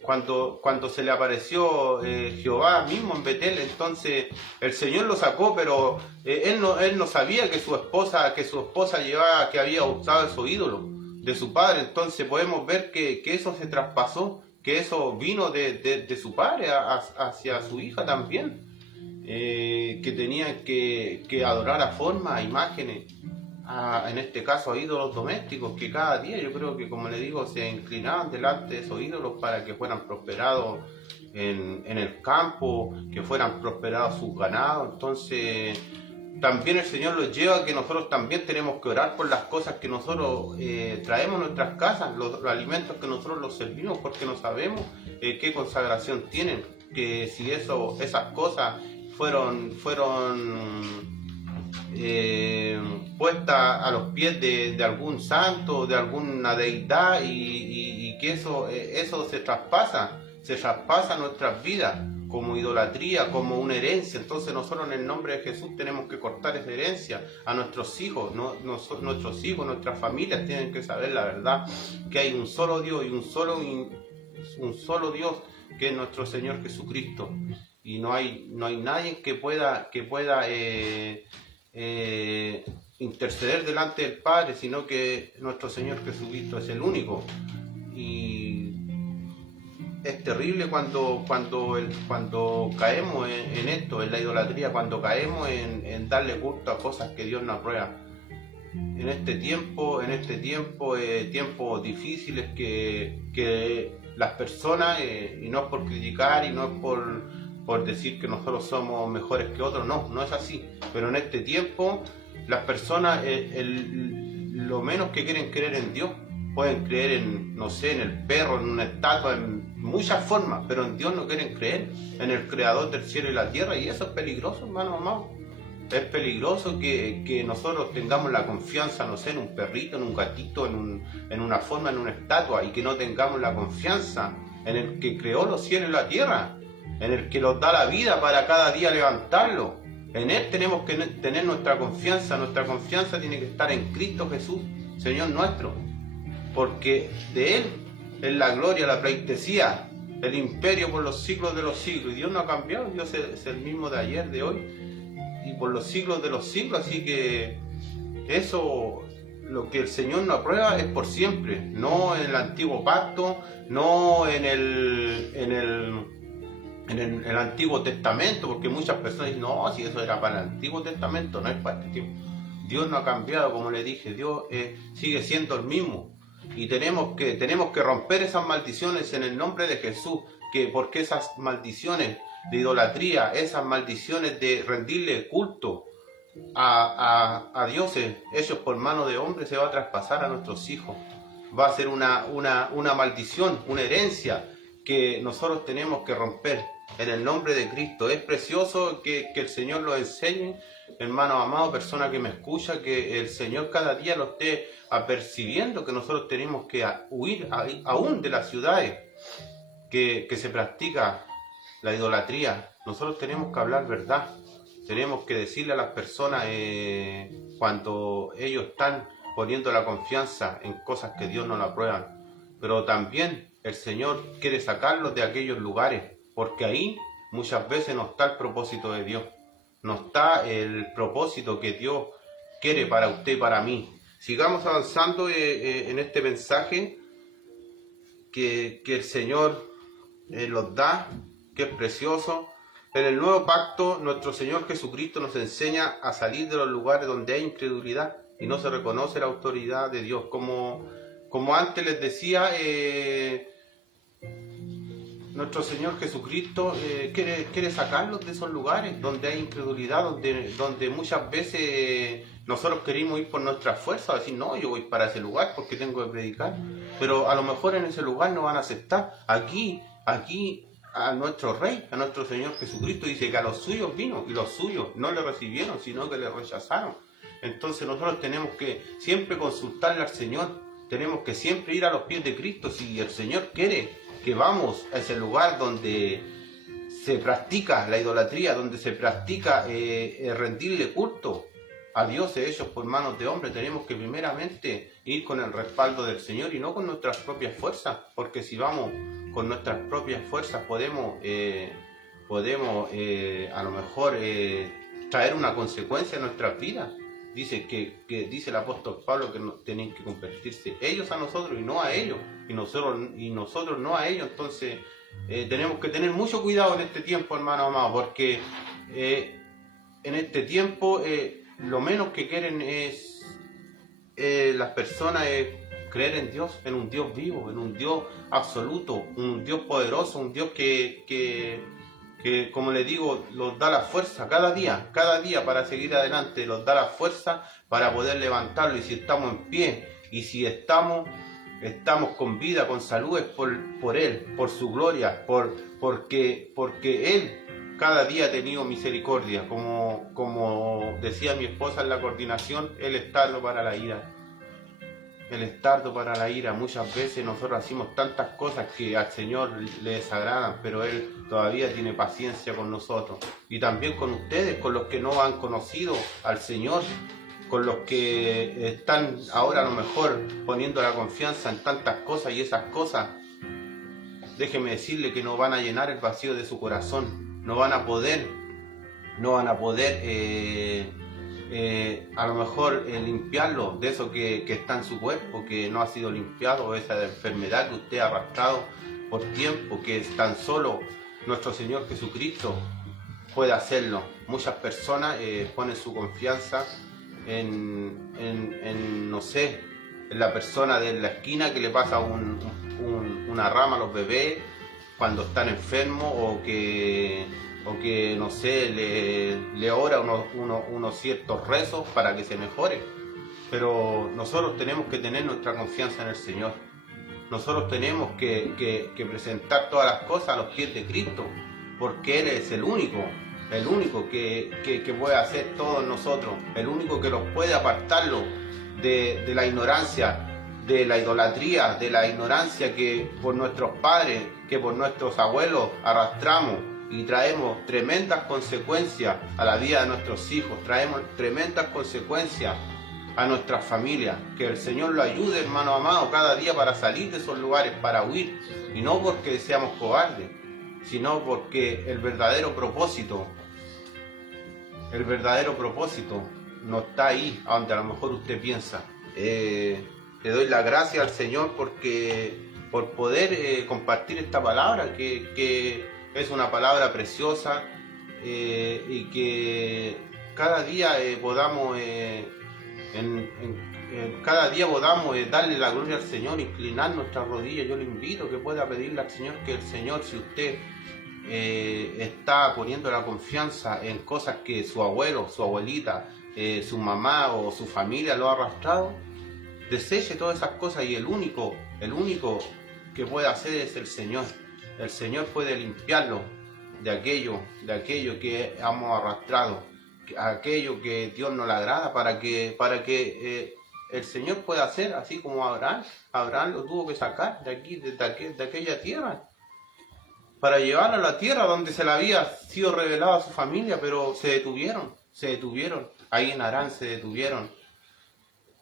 Cuando se le apareció Jehová mismo en Betel, entonces el Señor lo sacó, pero él no sabía que su esposa que había usado esos ídolos de su padre. Entonces podemos ver que eso se traspasó, que eso vino de su padre hacia su hija también, que tenían que adorar a formas, a imágenes, en este caso a ídolos domésticos, que cada día, yo creo que, como le digo, se inclinaban delante de esos ídolos para que fueran prosperados en el campo, que fueran prosperados sus ganados. Entonces también el Señor los lleva a que nosotros también tenemos que orar por las cosas que nosotros traemos a nuestras casas, los alimentos que nosotros los servimos, porque no sabemos qué consagración tienen, que si esas cosas fueron puestas a los pies de algún santo, de alguna deidad, y que eso se traspasa a nuestras vidas como idolatría, como una herencia. Entonces nosotros en el nombre de Jesús tenemos que cortar esa herencia a nuestros hijos. Nuestros hijos, nuestras familias tienen que saber la verdad, que hay un solo Dios y un solo Dios, que es nuestro Señor Jesucristo, y no hay nadie que pueda interceder delante del Padre, sino que nuestro Señor Jesucristo es el único. Y es terrible cuando caemos en esto, en la idolatría, cuando caemos en darle culto a cosas que Dios no aprueba. En este tiempo, tiempos difíciles que las personas, y no es por criticar y no es por decir que nosotros somos mejores que otros, no es así. Pero en este tiempo las personas lo menos que quieren creer en Dios. Pueden creer en el perro, en una estatua, en muchas formas, pero en Dios no quieren creer, en el creador del cielo y la tierra, y eso es peligroso, hermano amado. Es peligroso que nosotros tengamos la confianza, no sé, en un perrito, en un gatito, en una forma, en una estatua, y que no tengamos la confianza en el que creó los cielos y la tierra, en el que nos da la vida para cada día levantarlo. En Él tenemos que tener nuestra confianza tiene que estar en Cristo Jesús, Señor nuestro, porque de Él es la gloria, la pleitesía, el imperio por los siglos de los siglos, y Dios no ha cambiado, Dios es el mismo de ayer, de hoy, y por los siglos de los siglos, así que eso, lo que el Señor nos aprueba es por siempre, no en el antiguo pacto, no en el Antiguo Testamento, porque muchas personas dicen, no, si eso era para el Antiguo Testamento, no es para este tiempo. Dios no ha cambiado, como le dije, Dios sigue siendo el mismo, y tenemos que romper esas maldiciones en el nombre de Jesús, porque esas maldiciones de idolatría, esas maldiciones de rendirle culto a dioses hechos por mano de hombres, se va a traspasar a nuestros hijos. Va a ser una maldición, una herencia que nosotros tenemos que romper en el nombre de Cristo. Es precioso que el Señor lo enseñe, hermano amado, persona que me escucha, que el Señor cada día lo esté apercibiendo, que nosotros tenemos que huir aún de las ciudades que se practica la idolatría. Nosotros tenemos que hablar verdad, tenemos que decirle a las personas cuando ellos están poniendo la confianza en cosas que Dios no la aprueban, pero también el Señor quiere sacarlos de aquellos lugares, porque ahí muchas veces no está el propósito de Dios, no está el propósito que Dios quiere para usted y para mí. Sigamos avanzando en este mensaje que el Señor los da, que es precioso. En el nuevo pacto, nuestro Señor Jesucristo nos enseña a salir de los lugares donde hay incredulidad y no se reconoce la autoridad de Dios. Como antes les decía, nuestro Señor Jesucristo quiere sacarlos de esos lugares donde hay incredulidad, donde muchas veces nosotros queremos ir por nuestra fuerza, decir, no, yo voy para ese lugar porque tengo que predicar, pero a lo mejor en ese lugar no van a aceptar. Aquí a nuestro Rey, a nuestro Señor Jesucristo, dice que a los suyos vino y los suyos no le recibieron, sino que le rechazaron. Entonces nosotros tenemos que siempre consultarle al Señor, tenemos que siempre ir a los pies de Cristo. Si el Señor quiere que vamos a ese lugar donde se practica la idolatría, donde se practica rendirle culto a dioses hechos por manos de hombres, tenemos que primeramente ir con el respaldo del Señor y no con nuestras propias fuerzas, porque si vamos con nuestras propias fuerzas podemos a lo mejor traer una consecuencia en nuestras vidas. Dice dice el apóstol Pablo que tienen que convertirse ellos a nosotros y no a ellos, y nosotros no a ellos. Entonces tenemos que tener mucho cuidado en este tiempo, hermano amado, porque en este tiempo lo menos que quieren es las personas creer en Dios, en un Dios vivo, en un Dios absoluto, un Dios poderoso, un Dios que como les digo, los da la fuerza cada día para seguir adelante, los da la fuerza para poder levantarlo. Y si estamos en pie, y si estamos con vida, con salud, es por Él, por su gloria, porque Él cada día ha tenido misericordia. Como decía mi esposa en la coordinación, Él es tardo para la ira. Él es tardo para la ira. Muchas veces nosotros hacemos tantas cosas que al Señor le desagradan, pero Él todavía tiene paciencia con nosotros. Y también con ustedes, con los que no han conocido al Señor, con los que están ahora a lo mejor poniendo la confianza en tantas cosas, y esas cosas, déjeme decirle que no van a llenar el vacío de su corazón, no van a poder a lo mejor limpiarlo de eso que está en su cuerpo, que no ha sido limpiado, esa enfermedad que usted ha arrastrado por tiempo, que es tan solo nuestro Señor Jesucristo puede hacerlo. Muchas personas ponen su confianza en no sé, en la persona de la esquina que le pasa una rama a los bebés cuando están enfermos, o que no sé, le ora unos ciertos rezos para que se mejore. Pero nosotros tenemos que tener nuestra confianza en el Señor. Nosotros tenemos que presentar todas las cosas a los pies de Cristo, porque Él es el único el único que puede hacer todos nosotros, el único que los puede apartarlo de la ignorancia, de la idolatría, de la ignorancia que por nuestros padres, que por nuestros abuelos arrastramos y traemos tremendas consecuencias a la vida de nuestros hijos, traemos tremendas consecuencias a nuestras familias. Que el Señor lo ayude, hermano amado, cada día para salir de esos lugares, para huir, y no porque seamos cobardes, sino porque el verdadero propósito no está ahí, donde a lo mejor usted piensa. Le doy las gracias al Señor por poder compartir esta palabra, que es una palabra preciosa, y que cada día podamos darle la gloria al Señor, inclinar nuestras rodillas. Yo le invito que pueda pedirle al Señor que el Señor, si usted está poniendo la confianza en cosas que su abuelo, su abuelita, su mamá o su familia lo ha arrastrado, deseche todas esas cosas, y el único que puede hacer es el Señor. El Señor puede limpiarlo de aquello que hemos arrastrado, aquello que Dios no le agrada, para que el Señor pueda hacer, así como Abraham lo tuvo que sacar de aquella tierra, para llevarlo a la tierra donde se le había sido revelado a su familia, pero se detuvieron, ahí en Harán se detuvieron.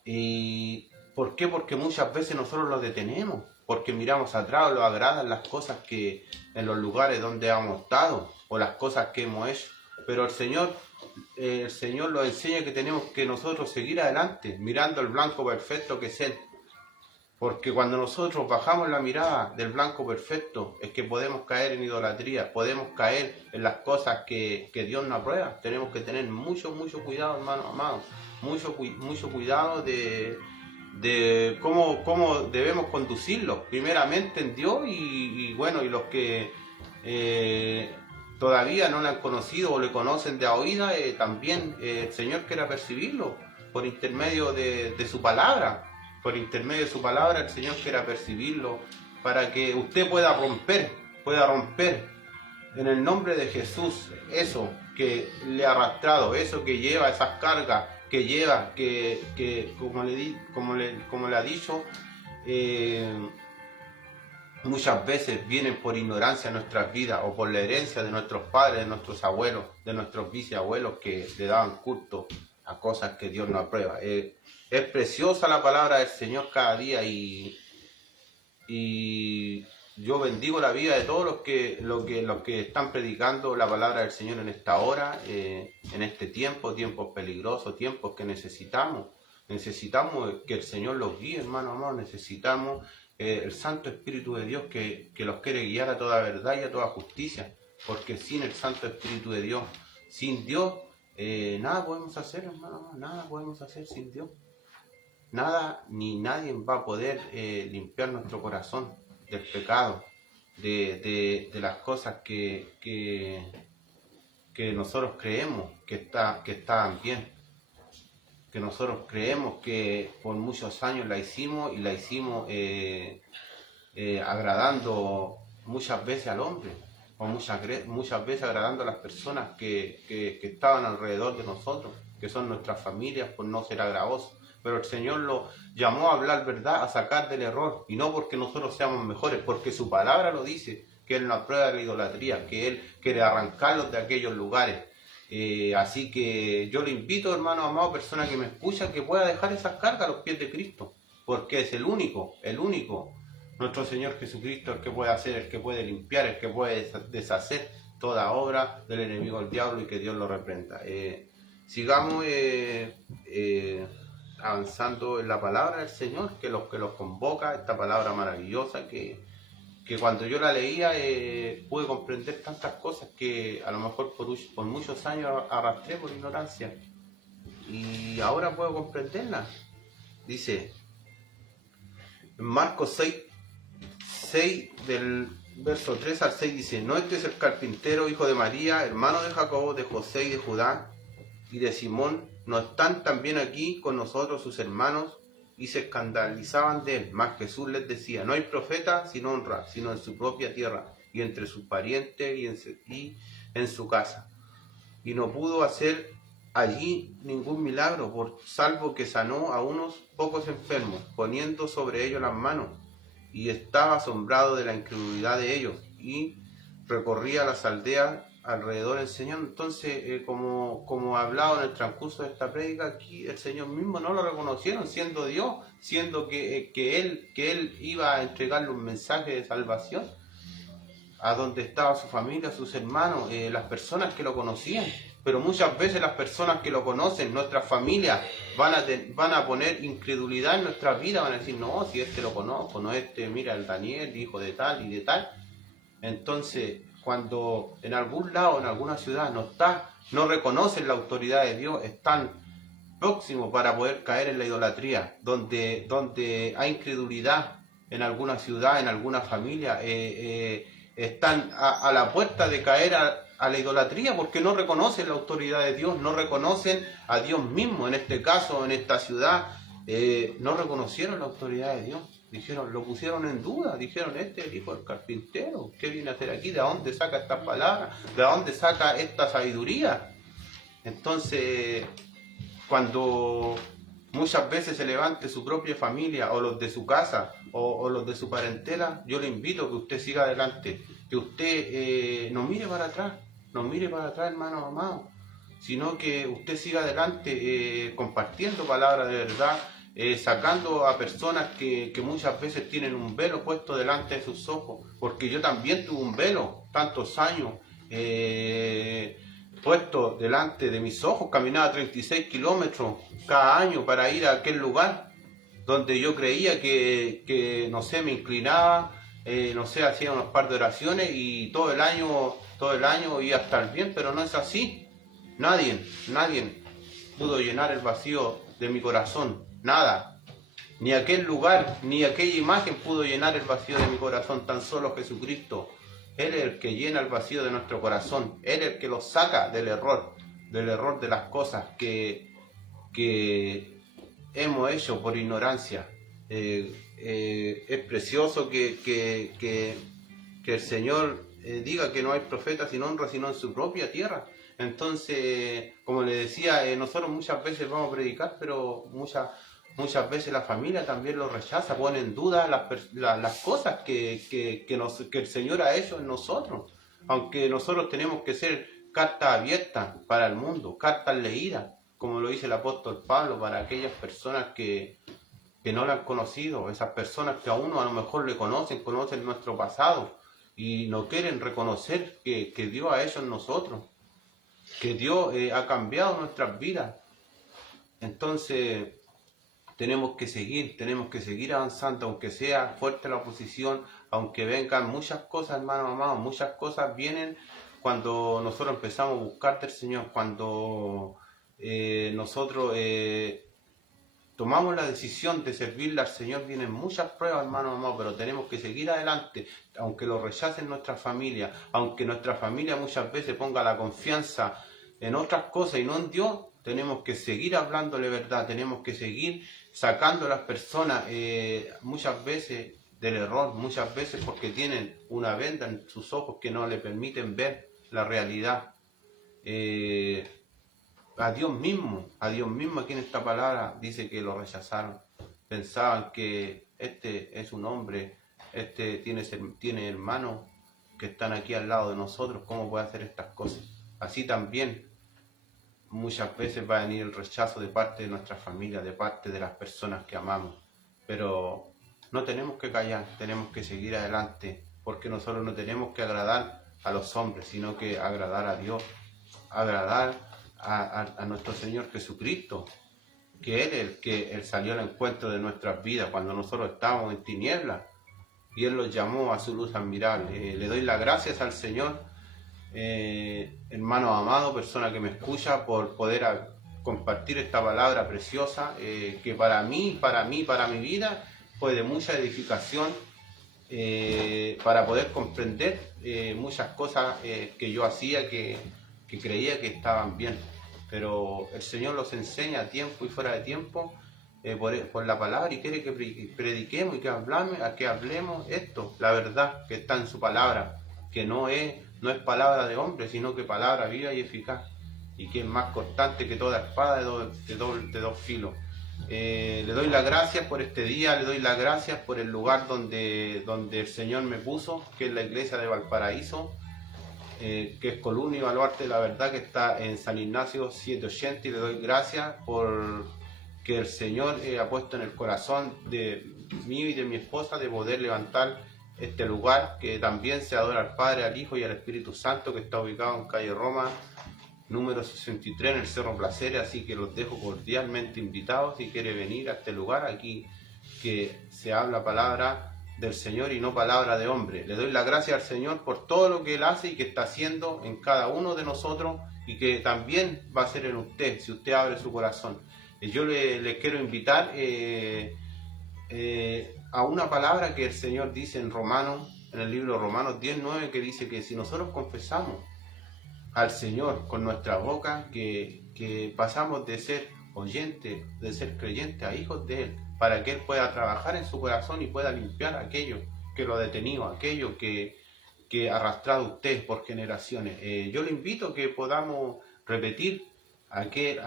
¿Y por qué? Porque muchas veces nosotros los detenemos, porque miramos atrás, o nos agradan las cosas que en los lugares donde hemos estado, o las cosas que hemos hecho, pero el Señor nos enseña que tenemos que nosotros seguir adelante, mirando el blanco perfecto que es Él. Porque cuando nosotros bajamos la mirada del blanco perfecto, es que podemos caer en idolatría, podemos caer en las cosas que Dios no aprueba. Tenemos que tener mucho cuidado, hermanos amados, mucho cuidado de cómo debemos conducirlo, primeramente en Dios, y los que todavía no le han conocido o le conocen de a oída, también el Señor quiere percibirlo por intermedio de su palabra. Por intermedio de su palabra el Señor quiere percibirlo, para que usted pueda romper en el nombre de Jesús eso que le ha arrastrado, eso que lleva, esas cargas que lleva, que como le ha dicho, muchas veces vienen por ignorancia a nuestras vidas, o por la herencia de nuestros padres, de nuestros abuelos, de nuestros bisabuelos, que le daban culto a cosas que Dios no aprueba. Es preciosa la palabra del Señor cada día, y yo bendigo la vida de todos los que están predicando la palabra del Señor en esta hora, en este tiempos peligrosos, tiempos que necesitamos que el Señor los guíe, hermano amado. Necesitamos el Santo Espíritu de Dios que los quiere guiar a toda verdad y a toda justicia, porque sin el Santo Espíritu de Dios, sin Dios, nada podemos hacer, hermano, nada podemos hacer sin Dios. Nada ni nadie va a poder limpiar nuestro corazón del pecado, de las cosas que nosotros creemos que estaban bien, que nosotros creemos que por muchos años la hicimos agradando muchas veces al hombre, o muchas veces agradando a las personas que estaban alrededor de nosotros, que son nuestras familias, por no ser agravosos. Pero el Señor lo llamó a hablar verdad, a sacar del error, y no porque nosotros seamos mejores, porque su palabra lo dice, que Él no aprueba la idolatría, que Él quiere arrancarlos de aquellos lugares. Así que yo le invito, hermano amado, persona que me escucha, que pueda dejar esas cargas a los pies de Cristo, porque es el único, nuestro Señor Jesucristo, el que puede hacer, el que puede limpiar, el que puede deshacer toda obra del enemigo del diablo, y que Dios lo reprenda. Sigamos avanzando en la palabra del Señor, que los convoca, esta palabra maravillosa que cuando yo la leía pude comprender tantas cosas que a lo mejor por muchos años arrastré por ignorancia, y ahora puedo comprenderla. Dice en Marcos 6 del verso 3 al 6, dice: ¿No este es el carpintero, hijo de María, hermano de Jacobo, de José y de Judá y de Simón? ¿No están también aquí con nosotros sus hermanos? Y se escandalizaban de él. Mas Jesús les decía: no hay profeta sin honra, sino en su propia tierra, y entre sus parientes, y en su casa. y no pudo hacer allí ningún milagro, salvo que sanó a unos pocos enfermos, poniendo sobre ellos las manos, y estaba asombrado de la incredulidad de ellos, y recorría las aldeas alrededor enseñando. Entonces, como ha hablado en el transcurso de esta prédica, aquí el Señor mismo no lo reconocieron siendo Dios, siendo que él iba a entregarle un mensaje de salvación a donde estaba su familia, sus hermanos, las personas que lo conocían. Pero muchas veces las personas que lo conocen, nuestras familias, van a poner incredulidad en nuestras vidas, van a decir, no, si este lo conozco, no este, mira el Daniel, hijo de tal y de tal. Entonces, cuando en algún lado, en alguna ciudad no reconocen la autoridad de Dios, están próximos para poder caer en la idolatría, donde hay incredulidad en alguna ciudad, en alguna familia, están a la puerta de caer a la idolatría porque no reconocen la autoridad de Dios, no reconocen a Dios mismo. En este caso, en esta ciudad, no reconocieron la autoridad de Dios. Dijeron, lo pusieron en duda, dijeron, este es el hijo del carpintero, ¿qué viene a hacer aquí? ¿De dónde saca estas palabras? ¿De dónde saca esta sabiduría? Entonces, cuando muchas veces se levante su propia familia o los de su casa o los de su parentela, yo le invito a que usted siga adelante, que usted no mire para atrás, hermano amado, sino que usted siga adelante compartiendo palabras de verdad, sacando a personas que muchas veces tienen un velo puesto delante de sus ojos, porque yo también tuve un velo tantos años puesto delante de mis ojos, caminaba 36 kilómetros cada año para ir a aquel lugar donde yo creía que no sé, me inclinaba, no sé, hacía unos par de oraciones y todo el año iba a estar bien, pero no es así. Nadie pudo llenar el vacío de mi corazón, nada. Ni aquel lugar, ni aquella imagen pudo llenar el vacío de mi corazón, tan solo Jesucristo. Él es el que llena el vacío de nuestro corazón. Él es el que lo saca del error de las cosas que hemos hecho por ignorancia. Es precioso que el Señor diga que no hay profeta sin honra, sino en su propia tierra. Entonces, como le decía, nosotros muchas veces vamos a predicar, pero muchas veces la familia también lo rechaza, pone en duda las cosas que el Señor ha hecho en nosotros. Aunque nosotros tenemos que ser cartas abiertas para el mundo, cartas leídas, como lo dice el apóstol Pablo, para aquellas personas que no lo han conocido, esas personas que a uno a lo mejor le conocen nuestro pasado y no quieren reconocer que Dios ha hecho en nosotros, que Dios ha cambiado nuestras vidas. Entonces, tenemos que seguir avanzando, aunque sea fuerte la oposición, aunque vengan muchas cosas, hermano amado, muchas cosas vienen cuando nosotros empezamos a buscar del Señor, cuando nosotros tomamos la decisión de servirle al Señor, vienen muchas pruebas, hermano amado, pero tenemos que seguir adelante, aunque lo rechacen nuestra familia, aunque nuestra familia muchas veces ponga la confianza en otras cosas y no en Dios. Tenemos que seguir hablándole verdad, tenemos que seguir sacando a las personas muchas veces del error, muchas veces porque tienen una venda en sus ojos que no le permiten ver la realidad. A Dios mismo aquí en esta palabra dice que lo rechazaron. Pensaban que este es un hombre, este tiene hermanos que están aquí al lado de nosotros, ¿cómo puede hacer estas cosas? Así también muchas veces va a venir el rechazo de parte de nuestra familia, de parte de las personas que amamos. Pero no tenemos que callar, tenemos que seguir adelante, porque nosotros no tenemos que agradar a los hombres, sino que agradar a Dios, agradar a nuestro Señor Jesucristo, que Él salió al encuentro de nuestras vidas cuando nosotros estábamos en tinieblas, y Él los llamó a su luz admirable. Le doy las gracias al Señor, hermano amado, persona que me escucha, por poder compartir esta palabra preciosa, que para mi vida fue de mucha edificación, para poder comprender muchas cosas que yo hacía que creía que estaban bien, pero el Señor los enseña a tiempo y fuera de tiempo por la palabra, y quiere que prediquemos y que hablemos esto, la verdad que está en su palabra, que no es palabra de hombre, sino que palabra viva y eficaz. y que es más cortante que toda espada de dos filos. Le doy las gracias por este día, le doy las gracias por el lugar donde el Señor me puso, que es la iglesia de Valparaíso, que es Columna y Baluarte de la Verdad, que está en San Ignacio 780, y le doy gracias por que el Señor ha puesto en el corazón de mí y de mi esposa de poder levantar este lugar, que también se adora al Padre, al Hijo y al Espíritu Santo, que está ubicado en calle Roma, número 63, en el Cerro Placeres. Así que los dejo cordialmente invitados si quiere venir a este lugar, aquí que se habla palabra del Señor y no palabra de hombre. Le doy las gracias al Señor por todo lo que Él hace y que está haciendo en cada uno de nosotros, y que también va a hacer en usted, si usted abre su corazón. Yo le quiero invitar a una palabra que el Señor dice en Romanos, en el libro de Romanos 10:9, que dice que si nosotros confesamos al Señor con nuestra boca, que pasamos de ser oyentes, de ser creyentes, a hijos de Él, para que Él pueda trabajar en su corazón y pueda limpiar aquello que lo ha detenido, aquello que ha arrastrado usted por generaciones. Yo le invito a que podamos repetir aquel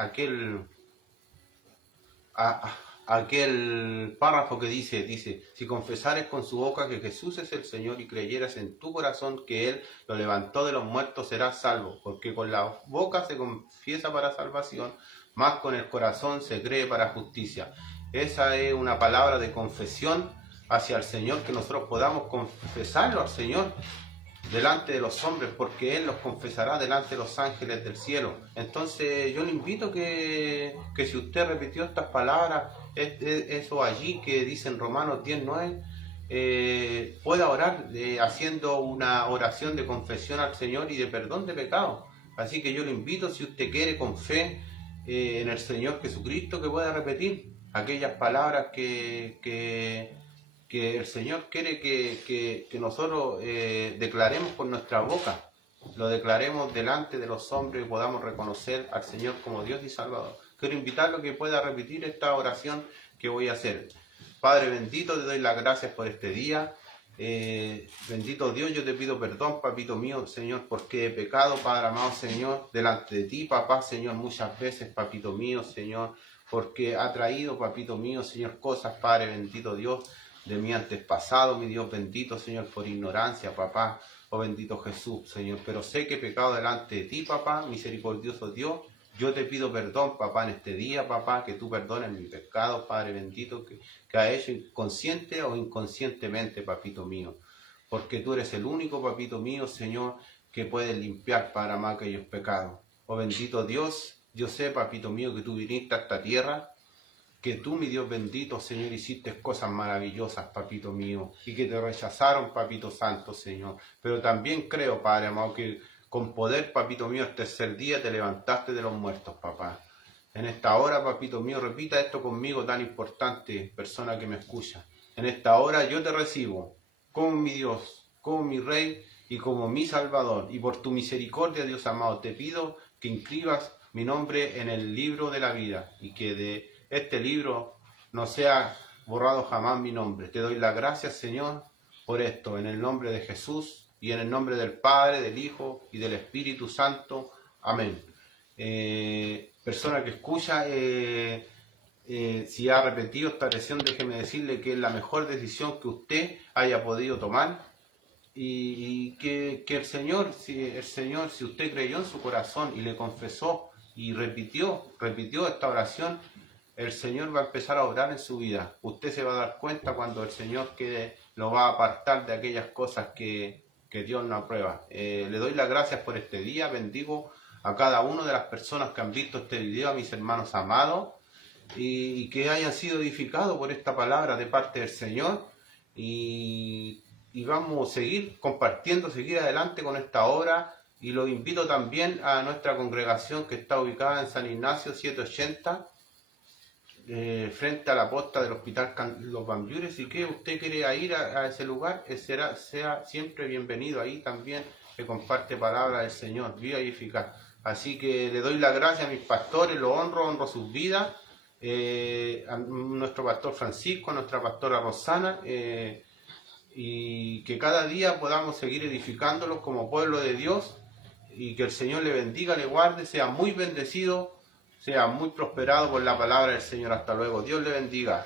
párrafo que dice: si confesares con su boca que Jesús es el Señor y creyeras en tu corazón que Él lo levantó de los muertos, serás salvo, porque con la boca se confiesa para salvación, mas con el corazón se cree para justicia. Esa es una palabra de confesión hacia el Señor, que nosotros podamos confesarlo al Señor delante de los hombres, porque Él los confesará delante de los ángeles del cielo. Entonces yo le invito que si usted repitió estas palabras, eso allí que dice en Romanos 10:9, pueda orar haciendo una oración de confesión al Señor y de perdón de pecados. Así que yo le invito, si usted quiere, con fe en el Señor Jesucristo, que pueda repetir aquellas palabras que el Señor quiere que nosotros declaremos con nuestra boca, lo declaremos delante de los hombres y podamos reconocer al Señor como Dios y Salvador. Quiero invitarlo a que pueda repetir esta oración que voy a hacer. Padre bendito, te doy las gracias por este día. Bendito Dios, yo te pido perdón, papito mío, Señor, porque he pecado, Padre amado, Señor, delante de ti, papá, Señor, muchas veces, papito mío, Señor, porque ha traído, papito mío, Señor, cosas, Padre bendito Dios, de mi antepasado, mi Dios bendito, Señor, por ignorancia, papá, oh bendito Jesús, Señor, pero sé que he pecado delante de ti, papá, misericordioso Dios. Yo te pido perdón, papá, en este día, papá, que tú perdones mi pecado, Padre bendito, que ha hecho consciente o inconscientemente, papito mío, porque tú eres el único, papito mío, Señor, que puede limpiar, para más aquellos pecados. Oh bendito Dios, yo sé, papito mío, que tú viniste a esta tierra, que tú, mi Dios bendito, Señor, hiciste cosas maravillosas, papito mío, y que te rechazaron, papito santo, Señor. Pero también creo, Padre amado, que con poder, papito mío, el tercer día te levantaste de los muertos, papá. En esta hora, papito mío, repita esto conmigo, tan importante, persona que me escucha. En esta hora yo te recibo como mi Dios, como mi Rey y como mi Salvador. Y por tu misericordia, Dios amado, te pido que inscribas mi nombre en el libro de la vida y que de este libro no sea borrado jamás mi nombre. Te doy las gracias, Señor, por esto, en el nombre de Jesús y en el nombre del Padre, del Hijo y del Espíritu Santo. Amén. Persona que escucha, si ha repetido esta oración, déjeme decirle que es la mejor decisión que usted haya podido tomar, y que el Señor, si usted creyó en su corazón y le confesó y repitió esta oración, el Señor va a empezar a obrar en su vida. Usted se va a dar cuenta cuando el Señor lo va a apartar de aquellas cosas que Dios no aprueba. Le doy las gracias por este día, bendigo a cada una de las personas que han visto este video, a mis hermanos amados, y que hayan sido edificados por esta palabra de parte del Señor, y vamos a seguir compartiendo, seguir adelante con esta obra, y los invito también a nuestra congregación que está ubicada en San Ignacio 780, frente a la posta del Hospital Los Bambiures. Y que usted quiere ir a ese lugar, sea siempre bienvenido ahí también, que comparte palabra del Señor, viva y eficaz. Así que le doy las gracias a mis pastores, los honro sus vidas, a nuestro pastor Francisco, a nuestra pastora Rosana, y que cada día podamos seguir edificándolos como pueblo de Dios, y que el Señor le bendiga, le guarde, sea muy bendecido, sea muy prosperado por la palabra del Señor. Hasta luego. Dios le bendiga.